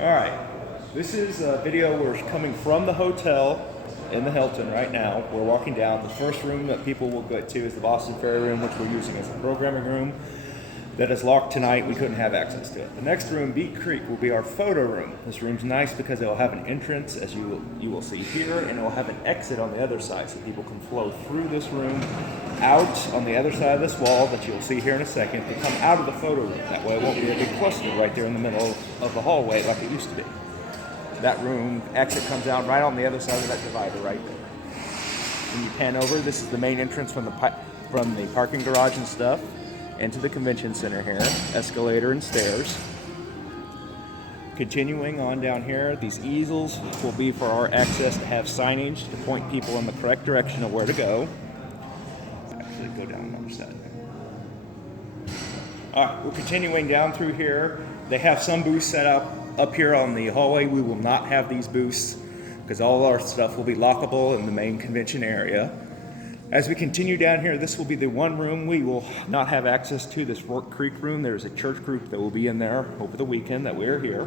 All right, this is a video. We're coming from the hotel in the Hilton right now. We're walking down. The first room that people will get to is the Boston Ferry room, which we're using as a programming room. That is locked tonight. We couldn't have access to it. The next room, Beat Creek, will be our photo room. This room's nice because it will have an entrance, as you will see here, and it will have an exit on the other side, so people can flow through this room, out on the other side of this wall that you'll see here in a second, to come out of the photo room. That way it won't be a big cluster right there in the middle of the hallway like it used to be. That room exit comes out right on the other side of that divider right there. When you pan over, this is the main entrance from the parking garage and stuff into the convention center here, escalator and stairs. Continuing on down here, these easels will be for our access to have signage to point people in the correct direction of where to go. Actually, go down the other side. All right, we're continuing down through here. They have some booths set up here on the hallway. We will not have these booths because all our stuff will be lockable in the main convention area. As we continue down here, this will be the one room we will not have access to, this Fork Creek room. There's a church group that will be in there over the weekend that we're here.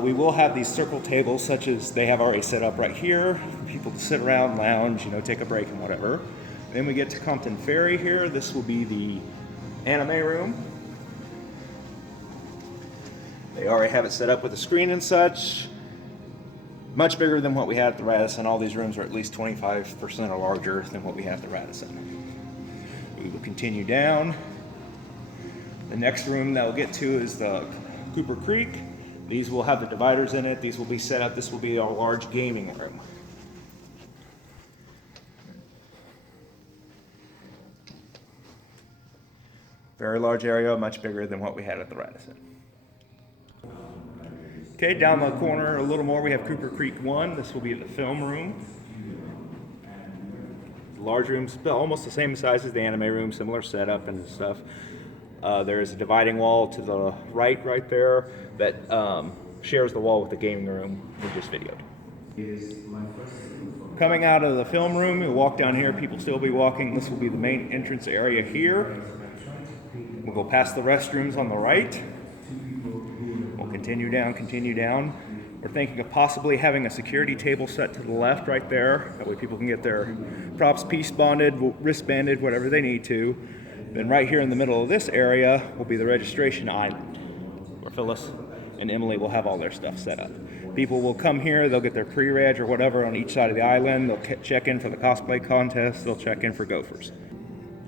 We will have these circle tables such as they have already set up right here for people to sit around, lounge, take a break and whatever. Then we get to Compton Ferry here. This will be the anime room. They already have it set up with a screen and such. Much bigger than what we had at the Radisson. All these rooms are at least 25% or larger than what we have at the Radisson. We will continue down. The next room that we'll get to is the Cooper Creek. These will have the dividers in it. These will be set up. This will be our large gaming room. Very large area, much bigger than what we had at the Radisson. Okay, down the corner a little more, we have Cooper Creek 1. This will be the film room. Large rooms, almost the same size as the anime room, similar setup and stuff. There is a dividing wall to the right there that shares the wall with the gaming room we just videoed. Coming out of the film room, you'll walk down here, people still be walking. This will be the main entrance area here. We'll go past the restrooms on the right. Continue down. We're thinking of possibly having a security table set to the left right there. That way people can get their props piece bonded, wristbanded, whatever they need to. Then right here in the middle of this area will be the registration island, where Phyllis and Emily will have all their stuff set up. People will come here, they'll get their pre-reg or whatever on each side of the island. They'll check in for the cosplay contest, they'll check in for gophers.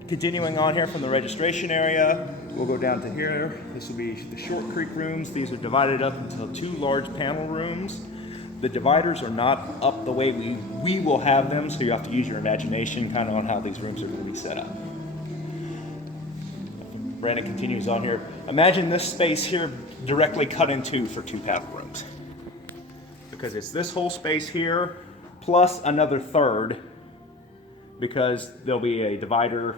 Continuing on here from the registration area, we'll go down to here. This will be the Short Creek rooms. These are divided up into two large panel rooms. The dividers are not up the way we will have them, so you have to use your imagination kind of on how these rooms are going to be set up. Brandon continues on here. Imagine this space here directly cut in two for two panel rooms. Because it's this whole space here, plus another third, because there'll be a divider.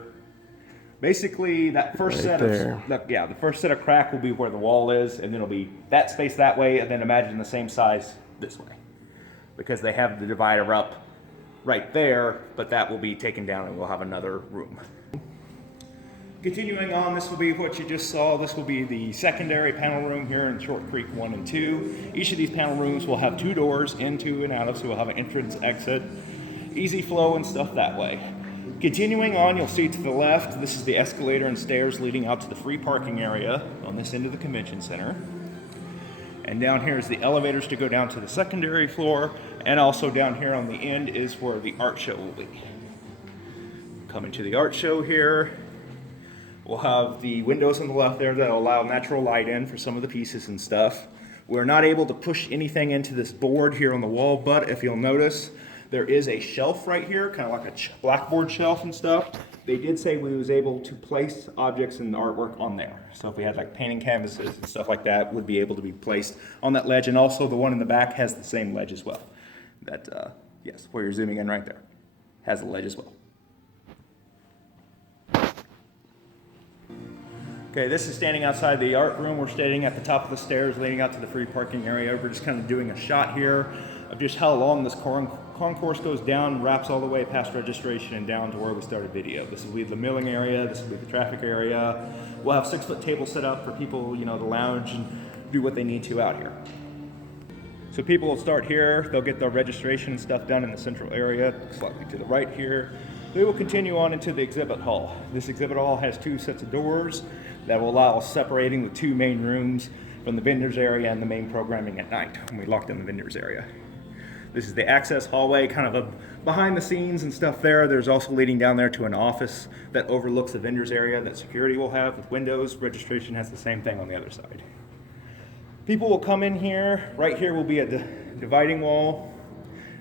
Basically, that first right the first set of crack will be where the wall is, and then it'll be that space that way, and then imagine the same size this way. Because they have the divider up right there, but that will be taken down and we'll have another room. Continuing on, this will be what you just saw. This will be the secondary panel room here in Short Creek 1 and 2. Each of these panel rooms will have two doors, into and out of, so we'll have an entrance, exit, easy flow and stuff that way. Continuing on, you'll see to the left, this is the escalator and stairs leading out to the free parking area on this end of the convention center. And down here is the elevators to go down to the secondary floor, and also down here on the end is where the art show will be. Coming to the art show here, we'll have the windows on the left there that will allow natural light in for some of the pieces and stuff. We're not able to push anything into this board here on the wall, but if you'll notice, there is a shelf right here, kind of like a blackboard shelf and stuff. They did say we was able to place objects and artwork on there. So if we had like painting canvases and stuff like that, would be able to be placed on that ledge. And also the one in the back has the same ledge as well. That, yes, where you're zooming in right there, has a ledge as well. Okay, this is standing outside the art room. We're standing at the top of the stairs leading out to the free parking area. We're just kind of doing a shot here of just how long this concourse goes down, wraps all the way past registration and down to where we started video. This will be the milling area, this will be the traffic area. We'll have 6-foot tables set up for people, to lounge and do what they need to out here. So people will start here, they'll get their registration and stuff done in the central area, slightly to the right here. They will continue on into the exhibit hall. This exhibit hall has 2 sets of doors that will allow separating the 2 main rooms from the vendors area and the main programming at night when we locked in the vendors area. This is the access hallway, kind of a behind the scenes and stuff there. There's also leading down there to an office that overlooks the vendors area that security will have with windows. Registration has the same thing on the other side. People will come in here. Right here will be a dividing wall,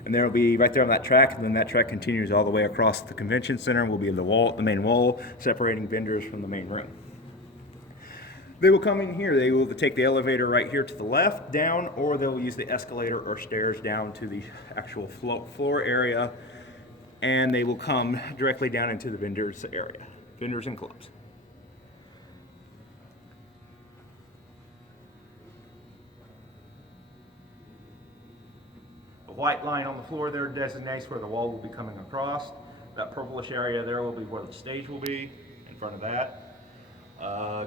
and there will be right there on that track, and then that track continues all the way across the convention center and will be the main wall, separating vendors from the main room. They will come in here. They will take the elevator right here to the left, down, or they'll use the escalator or stairs down to the actual floor area, and they will come directly down into the vendors area, vendors and clubs. The white line on the floor there designates where the wall will be coming across. That purplish area there will be where the stage will be, in front of that.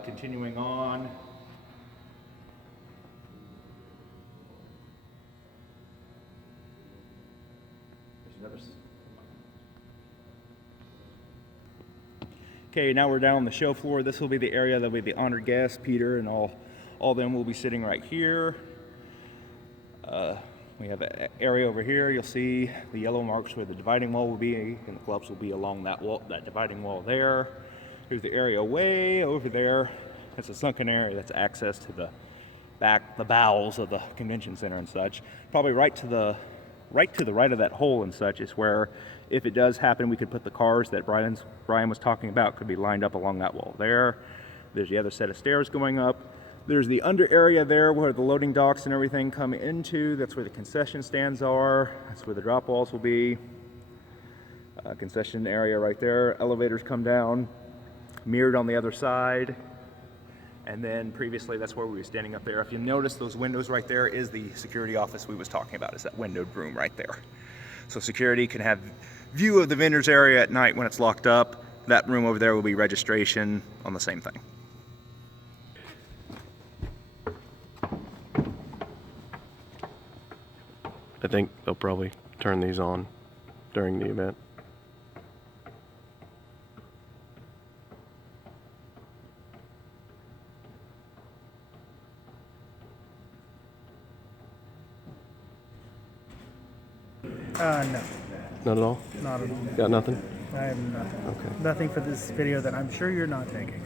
Continuing on. Okay, now we're down on the show floor. This will be the area that will be the honored guests. Peter and all of them will be sitting right here. We have an area over here. You'll see the yellow marks where the dividing wall will be, and the clubs will be along that wall, that dividing wall there. Here's the area way over there. That's a sunken area. That's access to the back, the bowels of the convention center and such. Probably right to the right of that hole and such is where, if it does happen, we could put the cars that Brian was talking about, could be lined up along that wall there. There's the other set of stairs going up. There's the under area there where the loading docks and everything come into. That's where the concession stands are. That's where the drop walls will be. Concession area right there. Elevators come down, mirrored on the other side. And then previously, that's where we were standing up there. If you notice, those windows right there is the security office we was talking about, is that windowed room right there. So security can have view of the vendors area at night when it's locked up. That room over there will be registration on the same thing. I think they'll probably turn these on during the event. No. Not at all? Not at all. Got nothing? I have nothing. Okay. Nothing for this video that I'm sure you're not taking.